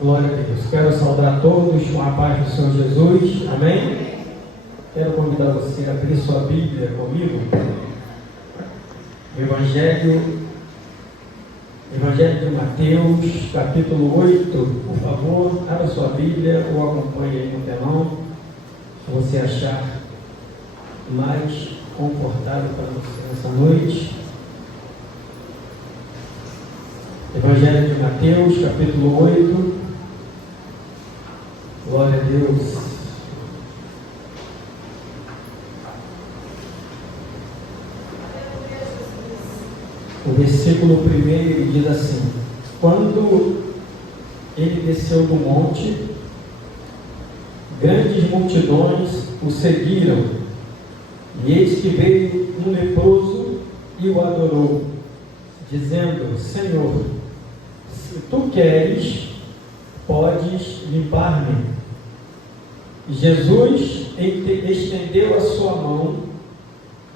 Glória a Deus. Quero saudar todos com a paz do Senhor Jesus. Amém? Quero convidar você a abrir sua Bíblia comigo. Evangelho de Mateus, capítulo 8. Por favor, abra sua Bíblia ou acompanhe aí no telão, se você achar mais confortável para você nessa noite. Evangelho de Mateus, capítulo 8. Glória a Deus. O versículo 1 diz assim: quando ele desceu do monte, grandes multidões o seguiram, e eis que veio um leproso e o adorou, dizendo: Senhor, se tu queres, podes limpar-me. E Jesus estendeu a sua mão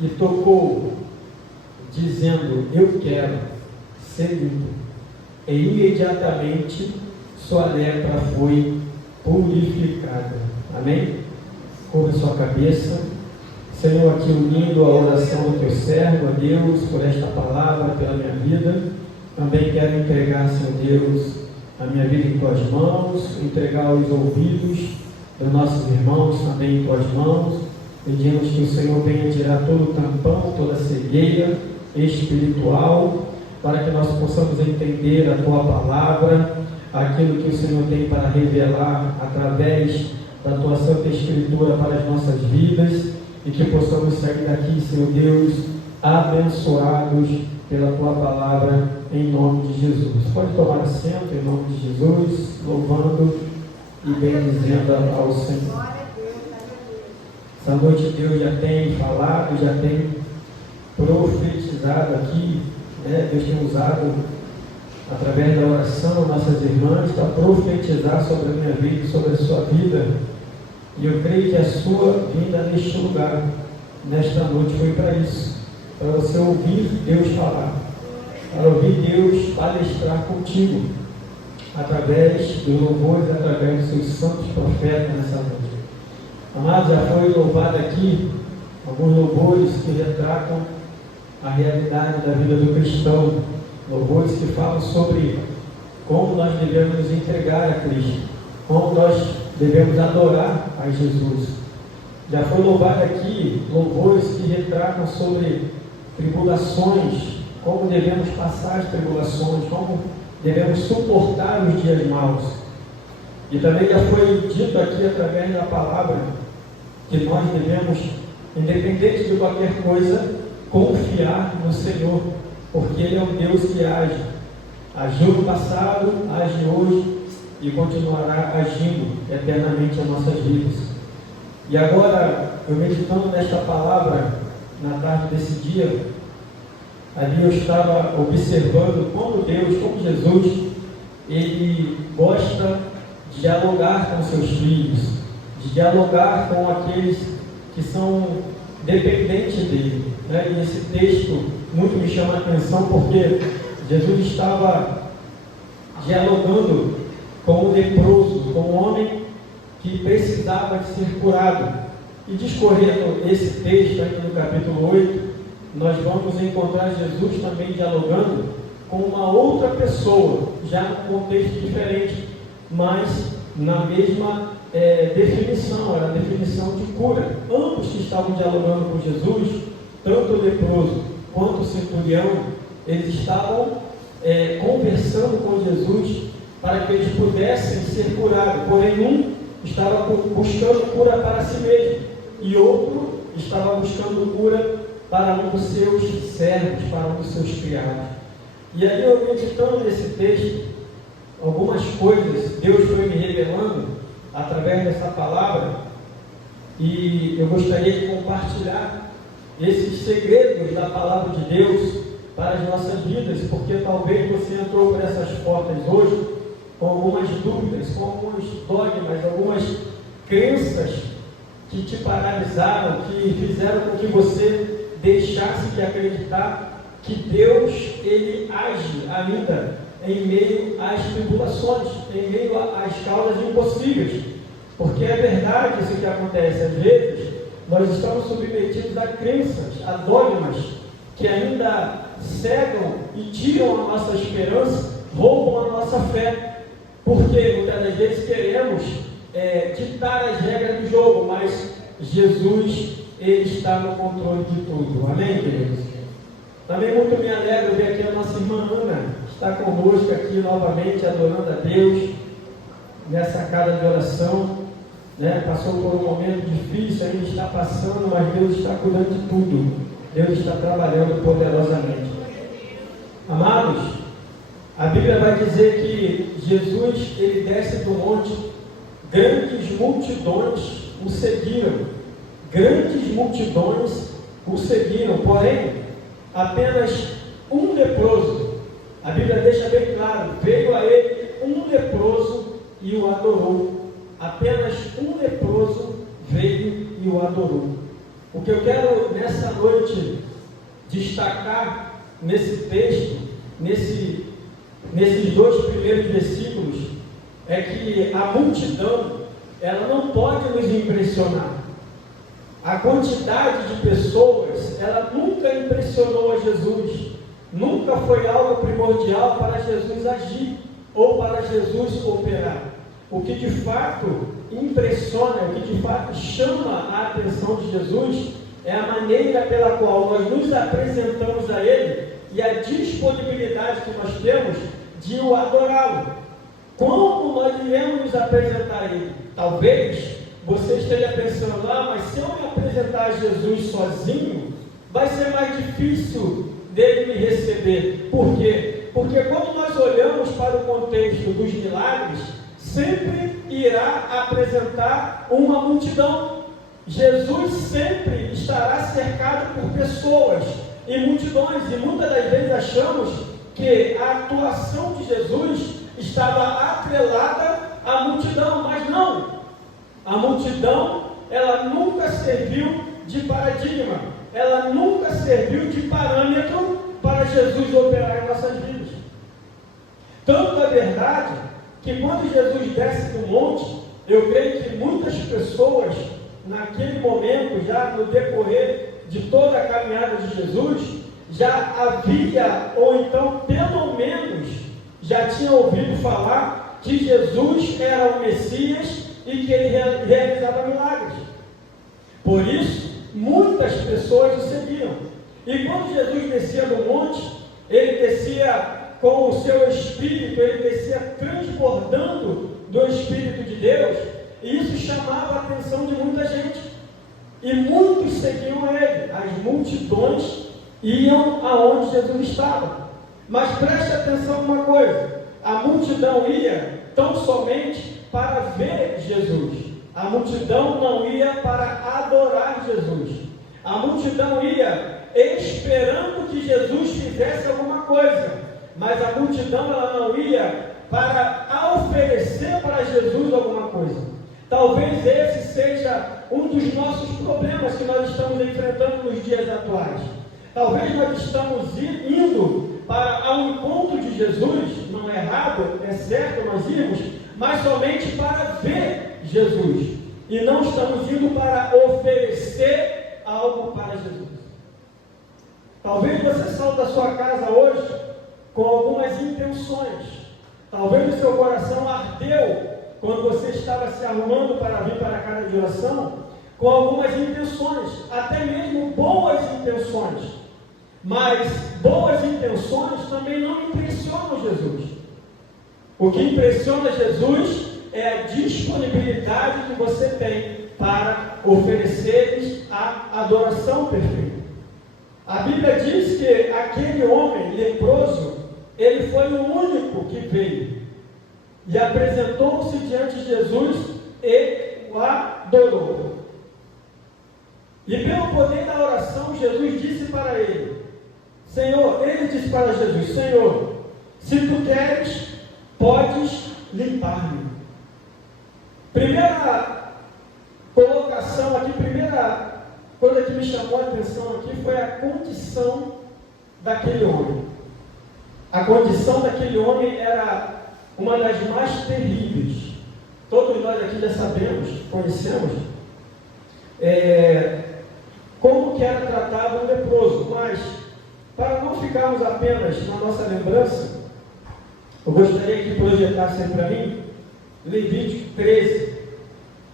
e tocou, dizendo: eu quero ser limpo. E imediatamente sua lepra foi purificada. Amém? Curva sua cabeça. Senhor, aqui unindo a oração do teu servo, a Deus, por esta palavra, pela minha vida. Também quero entregar, Senhor Deus, a minha vida em tuas mãos, entregar os ouvidos dos nossos irmãos também em tuas mãos. Pedimos que o Senhor venha tirar todo o tampão, toda a cegueira espiritual, para que nós possamos entender a tua palavra, aquilo que o Senhor tem para revelar através da tua Santa Escritura para as nossas vidas, e que possamos sair daqui, Senhor Deus, abençoados pela tua palavra, em nome de Jesus. Pode tomar assento em nome de Jesus, louvando e bendizendo ao Senhor. Essa noite Deus já tem falado, já tem profetizado aqui, né? Deus tem usado através da oração nossas irmãs para profetizar sobre a minha vida e sobre a sua vida. E eu creio que a sua vinda neste lugar, nesta noite, foi para isso, para você ouvir Deus falar, para ouvir Deus palestrar contigo, através dos louvores, através dos seus santos profetas nessa noite. Amados, já foi louvado aqui alguns louvores que retratam a realidade da vida do cristão, louvores que falam sobre como nós devemos nos entregar a Cristo, como nós devemos adorar a Jesus. Já foi louvado aqui louvores que retratam sobre tribulações, como devemos passar as tribulações, como devemos suportar os dias maus. E também já foi dito aqui através da palavra que nós devemos, independente de qualquer coisa, confiar no Senhor, porque Ele é um Deus que age. Agiu no passado, age hoje e continuará agindo eternamente em nossas vidas. E agora, eu meditando nesta palavra na tarde desse dia, ali eu estava observando como Deus, como Jesus, Ele gosta de dialogar com seus filhos, de dialogar com aqueles que são dependentes dele, né? E esse texto muito me chama a atenção, porque Jesus estava dialogando com o leproso, com o homem que precisava de ser curado. E discorrendo esse texto aqui no capítulo 8, nós vamos encontrar Jesus também dialogando com uma outra pessoa, já num contexto diferente, mas na mesma definição, era a definição de cura. Ambos que estavam dialogando com Jesus, tanto o leproso quanto o centurião, eles estavam conversando com Jesus para que eles pudessem ser curados. Porém, um estava buscando cura para si mesmo e outro estava buscando cura para um dos seus servos, para um dos seus criados. E aí, eu meditando nesse texto, algumas coisas Deus foi me revelando através dessa palavra, e eu gostaria de compartilhar esses segredos da palavra de Deus para as nossas vidas, porque talvez você entrou por essas portas hoje com algumas dúvidas, com alguns dogmas, algumas crenças que te paralisaram, que fizeram com que você deixasse de acreditar que Deus, Ele age ainda em meio às tribulações, em meio às causas impossíveis. Porque é verdade isso que acontece. Às vezes, nós estamos submetidos a crenças, a dogmas, que ainda cegam e tiram a nossa esperança, roubam a nossa fé. Porque muitas das vezes queremos ditar as regras do jogo, mas Jesus, Ele está no controle de tudo. Amém, queridos? Também muito me alegro ver aqui a nossa irmã Ana, está conosco aqui novamente, adorando a Deus, nessa casa de oração, né? Passou por um momento difícil, ainda está passando, mas Deus está cuidando de tudo. Deus está trabalhando poderosamente. Amados, a Bíblia vai dizer que Jesus, Ele desce do monte, grandes multidões o seguiram. Grandes multidões o seguiram, porém, apenas um leproso, a Bíblia deixa bem claro, veio a ele um leproso e o adorou. Apenas um leproso veio e o adorou. O que eu quero nessa noite destacar nesse texto, nesses dois primeiros versículos, é que a multidão, ela não pode nos impressionar. A quantidade de pessoas, ela nunca impressionou a Jesus. Nunca foi algo primordial para Jesus agir ou para Jesus operar. O que de fato impressiona, o que de fato chama a atenção de Jesus é a maneira pela qual nós nos apresentamos a Ele e a disponibilidade que nós temos de o adorá-lo. Como nós iremos nos apresentar a Ele? Talvez você esteja pensando, mas se eu me apresentar a Jesus sozinho, vai ser mais difícil dele me receber. Por quê? Porque quando nós olhamos para o contexto dos milagres, sempre irá apresentar uma multidão. Jesus sempre estará cercado por pessoas e multidões, e muitas das vezes achamos que a atuação de Jesus estava atrelada à multidão, mas não. A multidão, ela nunca serviu de paradigma, ela nunca serviu de parâmetro para Jesus operar em nossas vidas. Tanto é verdade que quando Jesus desce do monte, eu creio que muitas pessoas, naquele momento, já no decorrer de toda a caminhada de Jesus, já havia, ou então pelo menos, já tinham ouvido falar que Jesus era o Messias e que ele realizava milagres. Por isso, muitas pessoas o seguiam. E quando Jesus descia do monte, ele descia com o seu Espírito, ele descia transbordando do Espírito de Deus, e isso chamava a atenção de muita gente. E muitos seguiam ele, as multidões iam aonde Jesus estava. Mas preste atenção em uma coisa, a multidão ia tão somente para ver Jesus. A multidão não ia para adorar Jesus. A multidão ia esperando que Jesus fizesse alguma coisa. Mas a multidão ela não ia para oferecer para Jesus alguma coisa. Talvez esse seja um dos nossos problemas que nós estamos enfrentando nos dias atuais. Talvez nós estamos indo ao encontro de Jesus, não é errado, é certo nós irmos, mas somente para ver Jesus. E não estamos indo para oferecer algo para Jesus. Talvez você saia da sua casa hoje com algumas intenções. Talvez o seu coração ardeu quando você estava se arrumando para vir para a casa de oração, com algumas intenções, até mesmo boas intenções. Mas boas intenções também não impressionam Jesus. O que impressiona Jesus é a disponibilidade que você tem para oferecer-lhes a adoração perfeita. A Bíblia diz que aquele homem leproso, ele foi o único que veio e apresentou-se diante de Jesus e o adorou. E pelo poder da oração, Jesus disse para ele, ele disse para Jesus, Senhor, se tu queres, podes limpar-me. Primeira colocação aqui, primeira coisa que me chamou a atenção aqui foi a condição daquele homem. A condição daquele homem era uma das mais terríveis. Todos nós aqui já sabemos, conhecemos, como que era tratado um leproso. Mas, para não ficarmos apenas na nossa lembrança, eu gostaria que projetassem para mim Levítico 13,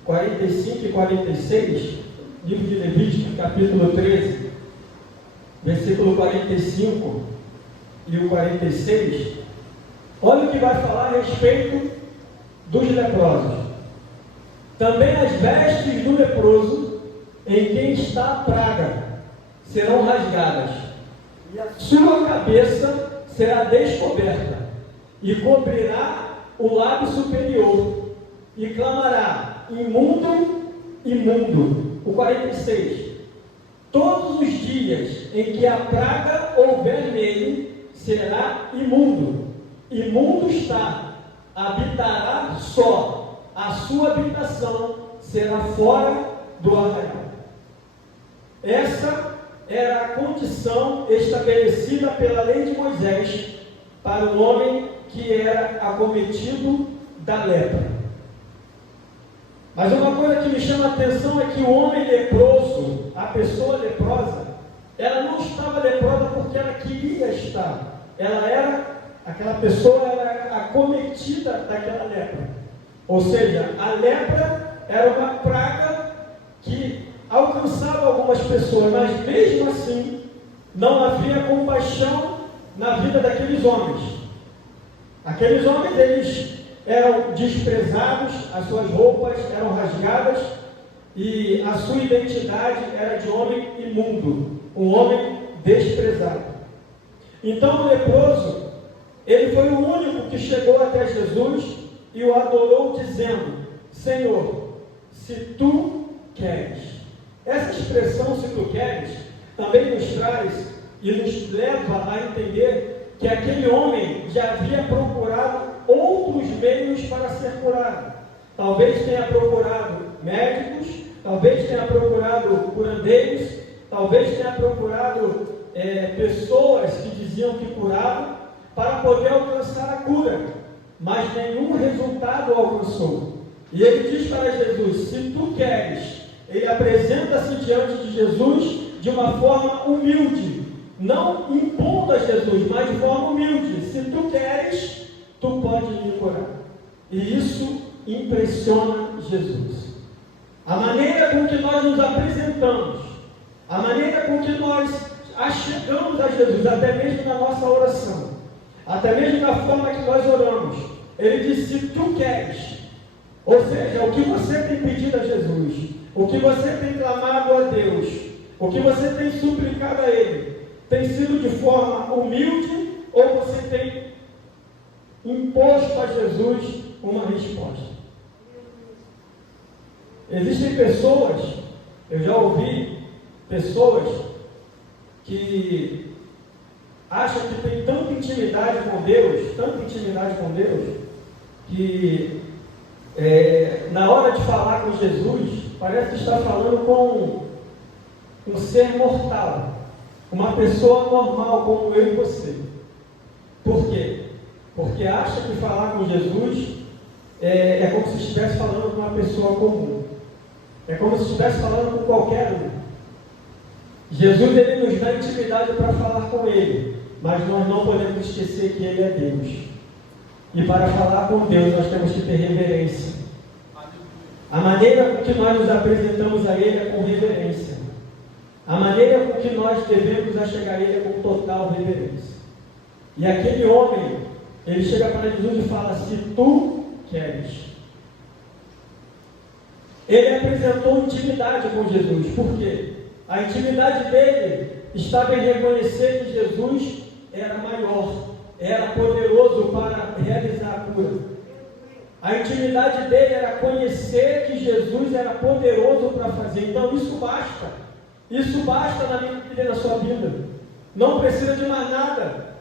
45 e 46, livro de Levítico, capítulo 13, versículo 45 e o 46. Olha o que vai falar a respeito dos leprosos. Também as vestes do leproso, em quem está a praga, serão rasgadas, e a sua cabeça será descoberta, e cobrirá o lábio superior, e clamará: imundo, imundo. O 46. Todos os dias em que a praga houver nele, será imundo. Imundo está, habitará só, a sua habitação será fora do arraial. Essa era a condição estabelecida pela lei de Moisés para o homem que era acometido da lepra. Mas uma coisa que me chama a atenção é que o homem leproso, a pessoa leprosa, ela não estava leprosa porque ela queria estar. Aquela pessoa era acometida daquela lepra. Ou seja, a lepra era uma praga que alcançava algumas pessoas, mas mesmo assim, não havia compaixão na vida daqueles homens. Aqueles homens, eles eram desprezados, as suas roupas eram rasgadas e a sua identidade era de homem imundo, um homem desprezado. Então o leproso, ele foi o único que chegou até Jesus e o adorou dizendo: Senhor, se tu queres. Essa expressão, se tu queres, também nos traz e nos leva a entender que aquele homem já havia procurado outros meios para ser curado. Talvez tenha procurado médicos, talvez tenha procurado curandeiros, talvez tenha procurado pessoas que diziam que curavam para poder alcançar a cura, mas nenhum resultado alcançou. E ele diz para Jesus: se tu queres. Ele apresenta-se diante de Jesus de uma forma humilde, não impondo a Jesus, mas de forma humilde. Se tu queres, tu podes me curar. E isso impressiona Jesus. A maneira com que nós nos apresentamos, a maneira com que nós achegamos a Jesus, até mesmo na nossa oração, até mesmo na forma que nós oramos. Ele diz: se tu queres. Ou seja, o que você tem pedido a Jesus, o que você tem clamado a Deus, o que você tem suplicado a Ele, tem sido de forma humilde ou você tem imposto a Jesus uma resposta? Existem pessoas, eu já ouvi pessoas que acham que tem tanta intimidade com Deus, que na hora de falar com Jesus, parece que está falando com um ser mortal, uma pessoa normal como eu e você. Por quê? Porque acha que falar com Jesus é como se estivesse falando com uma pessoa comum. É como se estivesse falando com qualquer um. Jesus, ele nos dá intimidade para falar com Ele, mas nós não podemos esquecer que Ele é Deus. E para falar com Deus, nós temos que ter reverência. A maneira com que nós nos apresentamos a Ele é com reverência. A maneira com que nós devemos achegar a Ele é com total reverência. E aquele homem, ele chega para Jesus e fala: se tu queres. Ele apresentou intimidade com Jesus. Por quê? A intimidade dele estava em reconhecer que Jesus era maior, era poderoso para realizar a cura. A intimidade dele era conhecer que Jesus era poderoso para fazer. Então isso basta. Isso basta na minha vida e na sua vida. Não precisa de mais nada.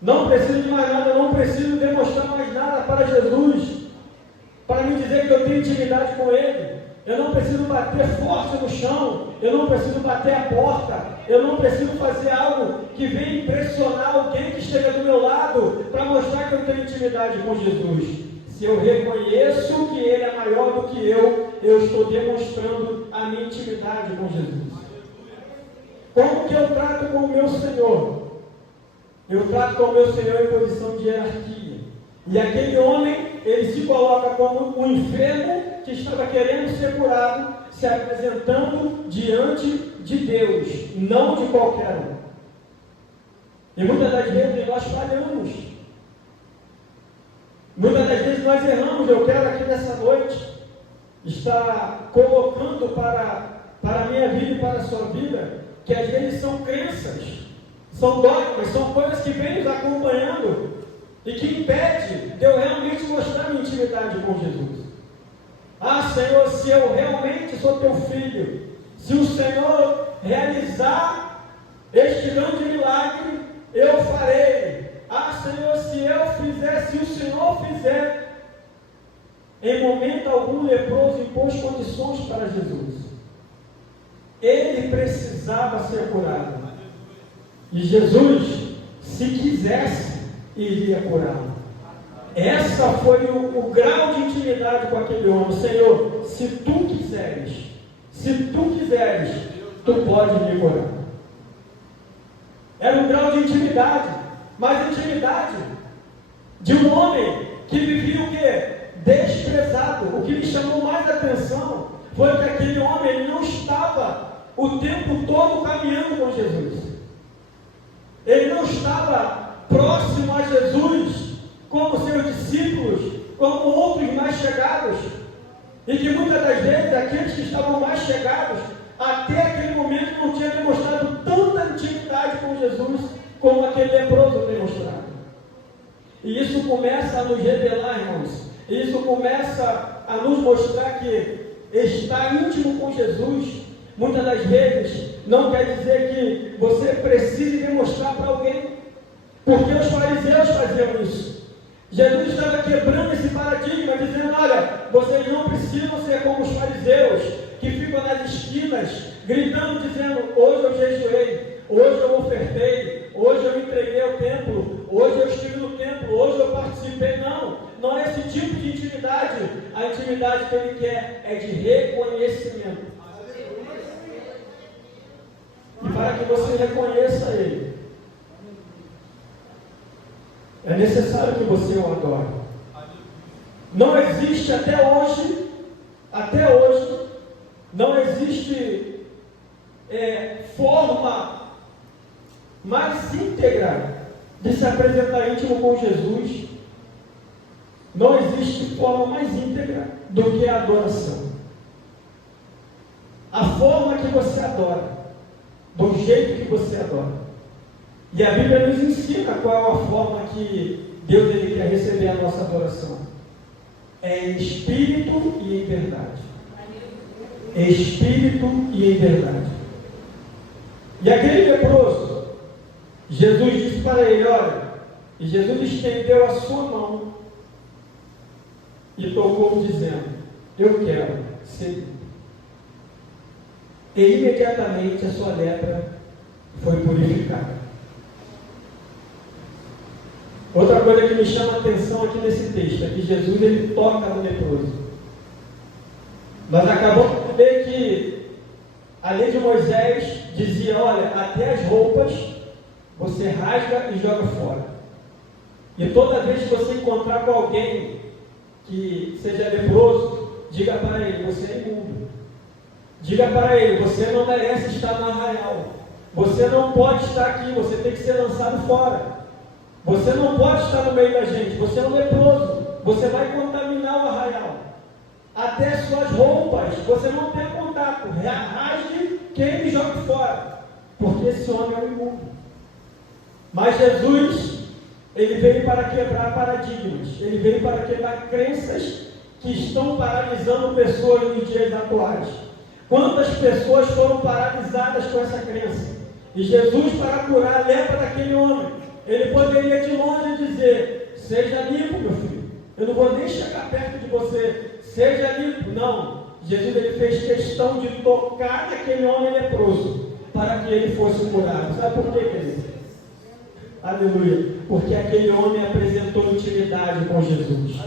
Não preciso de mais nada. Não preciso demonstrar mais nada para Jesus, para me dizer que eu tenho intimidade com Ele. eu não preciso bater forte no chão, eu não preciso bater a porta, eu não preciso fazer algo que venha impressionar alguém que esteja do meu lado para mostrar que eu tenho intimidade com Jesus. Se eu reconheço que Ele é maior do que eu estou demonstrando a minha intimidade com Jesus. Como que eu trato com o meu Senhor? Eu trato com o meu Senhor em posição de hierarquia. E aquele homem, ele se coloca como um enfermo que estava querendo ser curado, se apresentando diante de Deus, não de qualquer um. E muitas das vezes nós falhamos. Muitas das vezes nós erramos. Eu quero aqui nessa noite estar colocando para a minha vida e para a sua vida, que às vezes são crenças, são dogmas, são coisas que vêm nos acompanhando e que impede de eu realmente mostrar minha intimidade com Jesus. Ah, Senhor, se eu realmente sou teu filho, se o Senhor realizar este grande milagre, eu farei. Ah, Senhor, se eu fizer, se o Senhor fizer. Em momento algum, o leproso impôs condições para Jesus. Ele precisava ser curado. E Jesus, se quisesse, iria curá-lo. Essa foi o grau de intimidade com aquele homem. Senhor, se tu quiseres, tu pode me curar. Era um grau de intimidade, mas intimidade de um homem que vivia o quê? Desprezado. O que me chamou mais atenção foi que aquele homem ele não estava o tempo todo caminhando com Jesus. Ele não estava próximo a Jesus como seus discípulos, como outros mais chegados. E que muitas das vezes aqueles que estavam mais chegados, até aquele momento não tinham demonstrado tanta intimidade com Jesus como aquele leproso demonstrado. E isso começa a nos revelar, irmãos. E isso começa a nos mostrar que estar íntimo com Jesus, muitas das vezes, não quer dizer que você precise demonstrar para alguém. Porque os fariseus faziam isso. Jesus estava quebrando esse paradigma, dizendo, olha, vocês não precisam ser como os fariseus, que ficam nas esquinas, gritando, dizendo, hoje eu jejuei, hoje eu ofertei, hoje eu entreguei ao templo, hoje eu estive no templo, hoje eu participei. Não é esse tipo de intimidade. A intimidade que ele quer é de reconhecimento. E para que você reconheça ele, é necessário que você o adore. Não existe até hoje, não existe forma mais íntegra de se apresentar íntimo com Jesus. Não existe forma mais íntegra do que a adoração. A forma que você adora, do jeito que você adora. E a Bíblia nos ensina qual é a forma que Deus ele quer receber a nossa adoração. É em espírito e em verdade. Espírito e em verdade. E aquele leproso, Jesus disse para ele, olha, e Jesus estendeu a sua mão e tocou dizendo, eu quero ser limpo. E imediatamente a sua lepra foi purificada. Outra coisa que me chama a atenção aqui nesse texto é que Jesus ele toca no leproso. Nós acabamos de ver que a lei de Moisés dizia, olha, até as roupas você rasga e joga fora. E toda vez que você encontrar com alguém que seja leproso, diga para ele, você é imundo. Diga para ele, você não merece estar no arraial. Você não pode estar aqui, você tem que ser lançado fora. Você não pode estar no meio da gente, você é um leproso, você vai contaminar o arraial. Até suas roupas, você não tem contato, rasgue, queime e jogue fora, porque esse homem é um imundo. Mas Jesus, ele veio para quebrar paradigmas, ele veio para quebrar crenças que estão paralisando pessoas nos dias atuais. Quantas pessoas foram paralisadas com essa crença? E Jesus, para curar a lepra daquele homem, ele poderia de longe dizer, seja limpo, meu filho. Eu não vou nem chegar perto de você. Seja limpo. Não. Jesus ele fez questão de tocar naquele homem leproso, para que ele fosse curado. Sabe por quê, querido? Aleluia. Porque aquele homem apresentou intimidade com Jesus.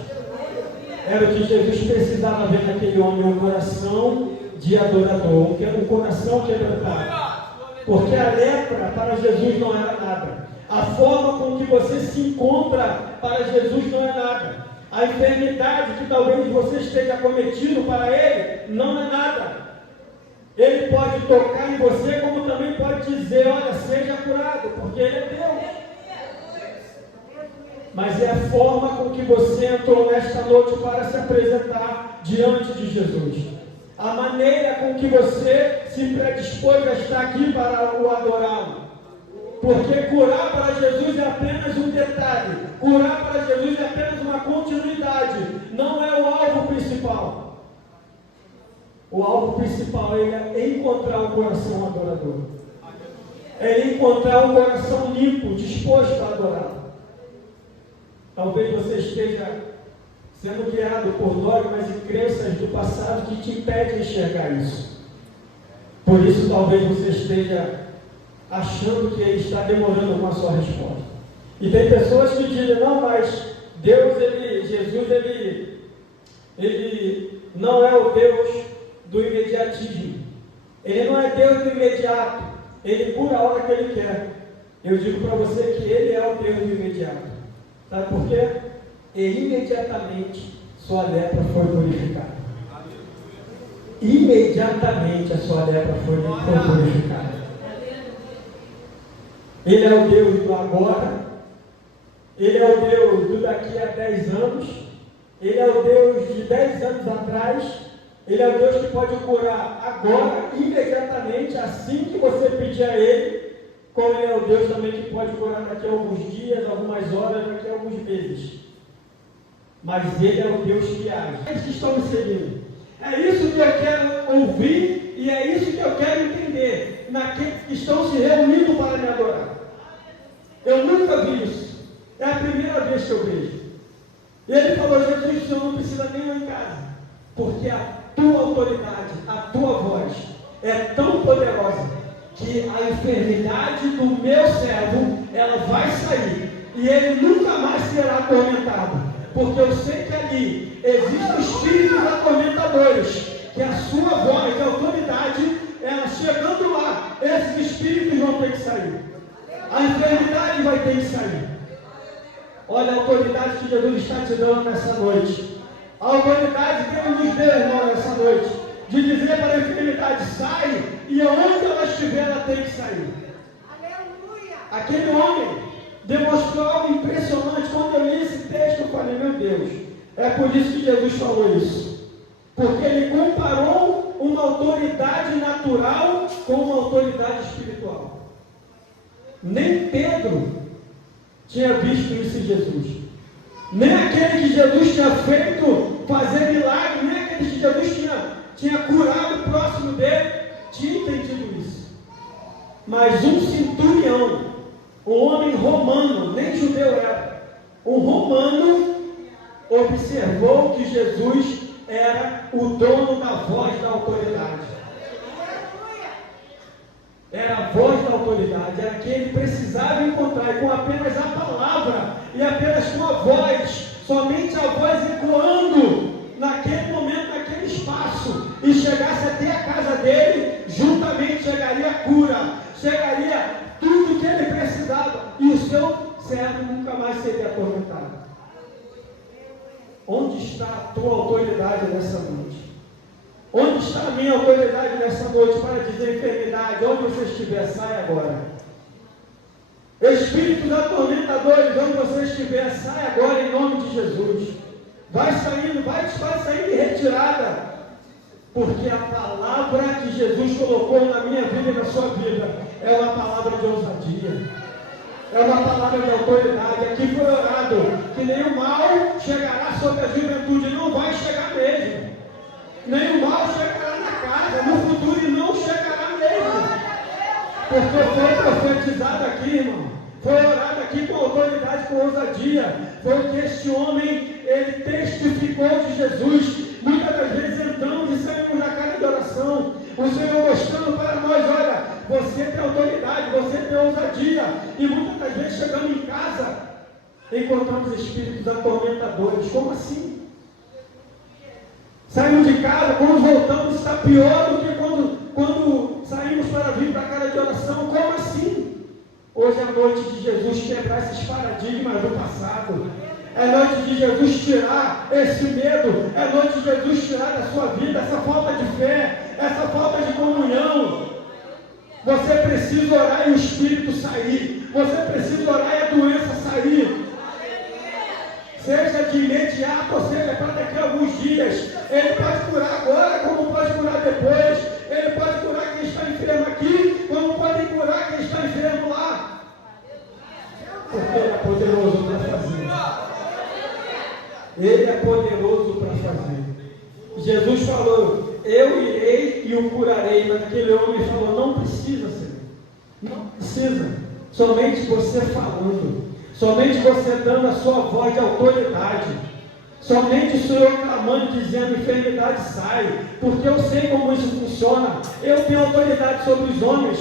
Era o que Jesus precisava ver naquele homem, um coração de adorador, um coração quebrantado. Porque a lepra para Jesus não era nada. A forma com que você se encontra para Jesus não é nada. A enfermidade que talvez você esteja cometido para Ele não é nada. Ele pode tocar em você, como também pode dizer, olha, seja curado, porque Ele é Deus. Mas é a forma com que você entrou nesta noite para se apresentar diante de Jesus. A maneira com que você se predispôs a estar aqui para o adorá-lo. Porque curar para Jesus é apenas um detalhe. Curar para Jesus é apenas uma continuidade. Não é o alvo principal. O alvo principal é encontrar um coração adorador. É encontrar um coração limpo, disposto a adorar. Talvez você esteja sendo guiado por dogmas e crenças do passado que te impedem de enxergar isso. Por isso talvez você esteja achando que Ele está demorando com a sua resposta. E tem pessoas que dizem, não, mas Deus, Jesus, Ele não é o Deus do imediatismo. Ele não é Deus do imediato. Ele cura a hora que Ele quer. Eu digo para você que Ele é o Deus do imediato. Sabe por quê? E imediatamente sua lepra foi purificada. Imediatamente a sua lepra foi purificada. Ele é o Deus do agora. Ele é o Deus do daqui a 10 anos. Ele é o Deus de 10 anos atrás. Ele é o Deus que pode curar agora, imediatamente, assim que você pedir a Ele. Como Ele é o Deus também que pode curar daqui a alguns dias, algumas horas, daqui a alguns meses. Mas Ele é o Deus que age. Eles que estão me seguindo. É isso que eu quero ouvir e é isso que eu quero entender naqueles que estão se reunindo para me adorar. Eu nunca vi isso. É a primeira vez que eu vejo. E Ele falou, Jesus, o Senhor não precisa nem ir em casa, porque a tua autoridade, a tua voz é tão poderosa que a enfermidade do meu servo, ela vai sair e ele nunca mais será atormentado. Porque eu sei que ali existem espíritos atormentadores, que a sua voz, a autoridade, ela chegando lá, esses espíritos vão ter que sair. A enfermidade vai ter que sair. Olha a autoridade que Jesus está te dando nessa noite. A autoridade que Ele nos deu, irmão, nessa noite, de dizer para a enfermidade, sai, e onde ela estiver, ela tem que sair. Aleluia! Aquele homem demonstrou algo impressionante. Quando eu li esse texto, eu falei, meu Deus, é por isso que Jesus falou isso. Porque Ele comparou uma autoridade natural com uma autoridade espiritual. Nem Pedro tinha visto isso em Jesus. Nem aquele que Jesus tinha feito fazer milagre, nem aquele que Jesus tinha curado o próximo dele, tinha entendido isso. Mas um centurião, um homem romano, nem judeu era, um romano, observou que Jesus era o dono da voz da autoridade. Era a voz da autoridade, era quem ele precisava encontrar, e com apenas a palavra, e apenas com a voz, somente a voz ecoando, naquele momento, naquele espaço, e chegasse até a casa dele, juntamente chegaria a cura, chegaria tudo que ele precisava, e o seu servo nunca mais seria atormentado. Onde está a tua autoridade nessa noite? Onde está a minha autoridade nessa noite para dizer enfermidade? Onde você estiver, sai agora. Espíritos atormentadores, onde você estiver, sai agora em nome de Jesus. Vai saindo, vai saindo em retirada. Porque a palavra que Jesus colocou na minha vida e na sua vida é uma palavra de ousadia. É uma palavra de autoridade. Aqui foi orado que nenhum mal chegará sobre a juventude. Não vai chegar mesmo. Nem o mal chegará na casa, no futuro e não chegará mesmo. Porque foi profetizado aqui, irmão. Foi orado aqui com autoridade, com ousadia. Foi que este homem, ele testificou de Jesus. Muitas das vezes entramos e saímos O Senhor mostrando para nós, olha, você tem autoridade, você tem ousadia. E muitas das vezes chegando em casa, encontramos espíritos atormentadores. Como assim? Saímos de casa, quando voltamos está pior do que quando saímos para vir para a casa de oração. Como assim? Hoje é a noite de Jesus quebrar esses paradigmas do passado. É noite de Jesus tirar esse medo. É noite de Jesus tirar da sua vida essa falta de fé, essa falta de comunhão. Você precisa orar e o espírito sair. Você precisa orar e a doença sair. Seja de imediato, ou seja, para daqui a alguns dias. Ele pode curar agora, como pode curar depois. Ele pode curar quem está enfermo aqui, como pode curar quem está enfermo lá. Porque Ele é poderoso para fazer. Ele é poderoso para fazer. Jesus falou, eu irei e o curarei. Mas aquele homem falou, não precisa, Senhor. Não precisa. Somente você falando. Somente você dando a sua voz de autoridade. Somente o Senhor clamando, dizendo, enfermidade sai. Porque eu sei como isso funciona. Eu tenho autoridade sobre os homens.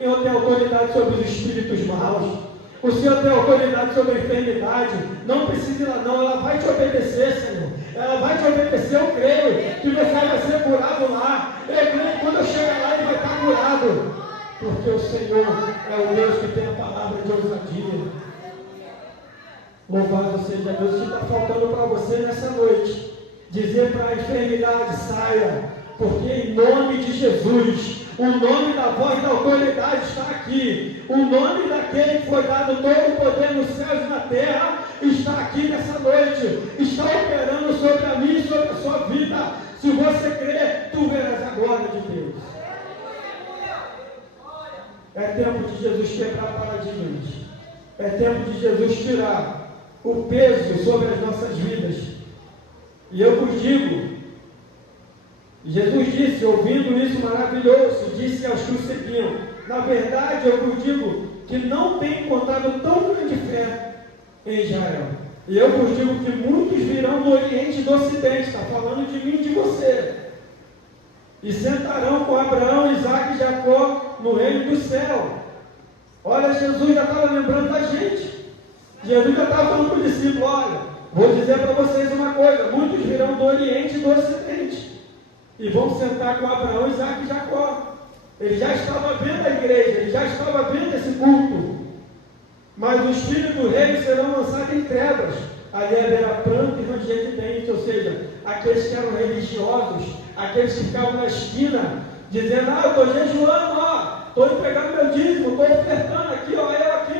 Eu tenho autoridade sobre os espíritos maus. O Senhor tem autoridade sobre a enfermidade. Não precisa ir lá não. Ela vai te obedecer, Senhor. Ela vai te obedecer. Eu creio que você vai ser curado lá. Eu creio que quando eu chegar lá, ele vai estar curado. Porque o Senhor é o Deus que tem a palavra de ousadia. Louvado seja Deus. O que está faltando para você nessa noite? Dizer para a enfermidade, saia. Porque em nome de Jesus, o nome da voz da autoridade está aqui. O nome daquele que foi dado todo o poder nos céus e na terra está aqui nessa noite. Está operando sobre a mim e sobre a sua vida. Se você crer, tu verás a glória de Deus. É tempo de Jesus quebrar paradigmas. É tempo de Jesus tirar o peso sobre as nossas vidas. E eu vos digo, Jesus disse, ouvindo isso maravilhoso, disse aos que o seguiam, na verdade eu vos digo que não tem encontrado tão grande fé em Israel. E eu vos digo que muitos virão do Oriente e do Ocidente, está falando de mim e de você, e sentarão com Abraão, Isaque e Jacó no reino do céu. Olha, Jesus já estava lembrando da gente. Jesus já estava falando para o discípulo, olha, vou dizer para vocês uma coisa, muitos virão do Oriente e do Ocidente, e vão sentar com Abraão, Isaque e Jacó. Ele já estava vendo a igreja, ele já estava vendo esse culto. Mas os filhos do reino serão lançados em trevas. Ali haverá pranto e ranger de dentes, ou seja, aqueles que eram religiosos, aqueles que ficavam na esquina, dizendo, eu estou jejuando, estou entregando meu dízimo, estou ofertando aqui, eu aqui,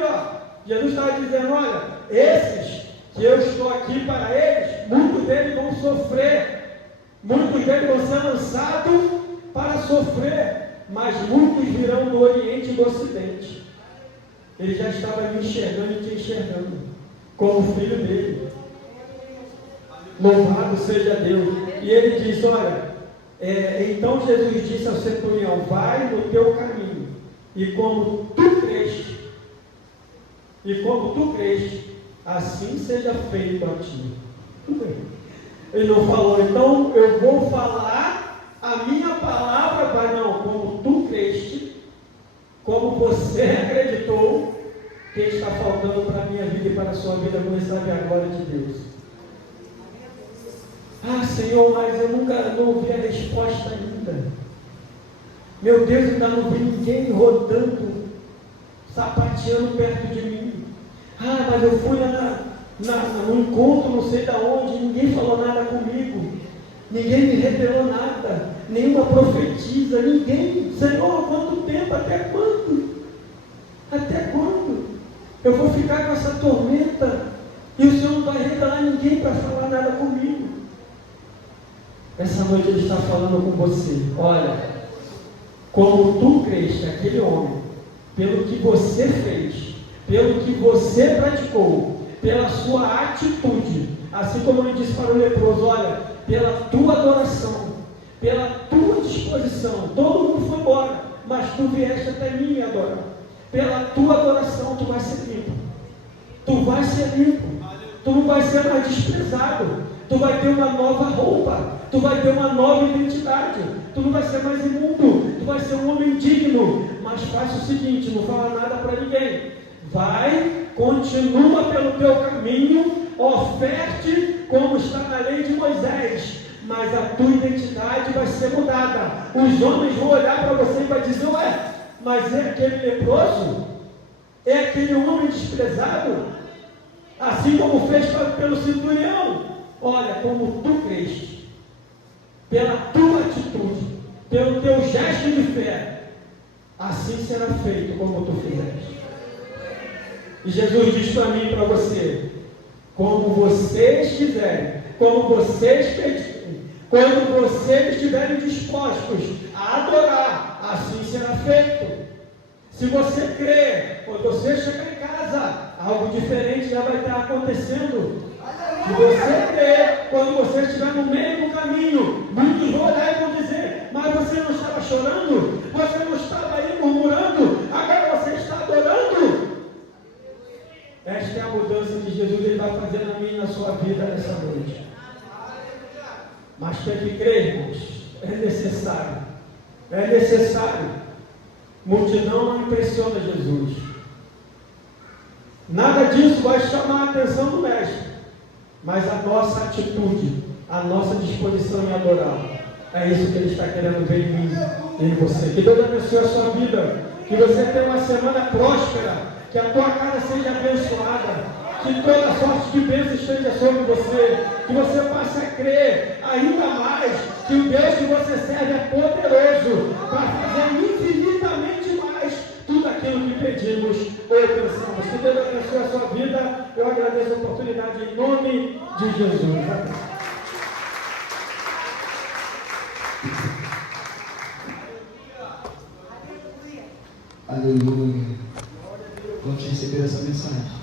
Jesus estava dizendo, olha, esses que eu estou aqui para eles, muitos deles vão sofrer, muitos deles vão ser lançados para sofrer, mas muitos virão do Oriente e do Ocidente. Ele já estava me enxergando e te enxergando, como filho dele. Louvado seja Deus. E ele diz, olha, então Jesus disse ao centurião, vai no teu caminho, e como tu creste, assim seja feito a ti. Tudo bem. Ele não falou, então eu vou falar a minha palavra, vai não, como tu creste, como você acreditou, que está faltando para a minha vida e para a sua vida, começar a ver a glória de Deus. Senhor, mas eu nunca não ouvi a resposta ainda. Meu Deus, ainda não vi ninguém rodando, sapateando perto de mim. Mas eu fui no encontro, não sei de onde, ninguém falou nada comigo, ninguém me revelou nada, nenhuma profetisa, ninguém. Senhor, quanto tempo? Até quando? Até quando? Eu vou ficar com essa tormenta e o Senhor não vai revelar ninguém para falar nada comigo. Essa noite Ele está falando com você. Olha, como tu creste, aquele homem, pelo que você fez, pelo que você praticou, pela sua atitude, assim como ele disse para o leproso, olha, pela tua adoração, pela tua disposição, todo mundo foi embora, mas tu vieste até mim e adorar. Pela tua adoração tu vai ser limpo, tu vai ser limpo, tu não vai ser mais desprezado, Tu vai ter uma nova roupa, tu vai ter uma nova identidade, tu não vai ser mais imundo, tu vai ser um homem digno. Mas faça o seguinte, não fala nada para ninguém. Vai, continua pelo teu caminho, oferte como está na lei de Moisés, mas a tua identidade vai ser mudada. Os homens vão olhar para você e vai dizer, ué, mas é aquele leproso? É aquele homem desprezado? Assim como fez pelo centurião. Olha, como tu creste, pela tua atitude, pelo teu gesto de fé, assim será feito como tu fizeste. E Jesus diz para mim e para você, como vocês quiserem, como vocês pedirem, quando vocês estiverem dispostos a adorar, assim será feito. Se você crer, quando você chegar em casa, algo diferente já vai estar acontecendo. Se você crer, quando você estiver no meio do caminho, muitos vão olhar e vão dizer, mas você não estava chorando? Você não estava aí murmurando? Agora você está adorando? Esta é a mudança que Jesus está fazendo na minha e na sua vida nessa noite. Mas tem que crer, irmãos. É necessário. É necessário. Multidão não impressiona Jesus. Nada disso vai chamar a atenção do mestre. Mas a nossa atitude, a nossa disposição em adorar, é isso que Ele está querendo ver em mim e em você. Que Deus abençoe a sua vida. Que você tenha uma semana próspera. Que a tua casa seja abençoada. Que toda sorte de bênção esteja sobre você. Que você passe a crer ainda mais que o Deus que você serve é poderoso para fazer infinitamente mais tudo aquilo que pedimos ou pensamos. Que Deus abençoe a sua vida. Eu agradeço a oportunidade em nome de Jesus. Aleluia. Vamos receber essa mensagem.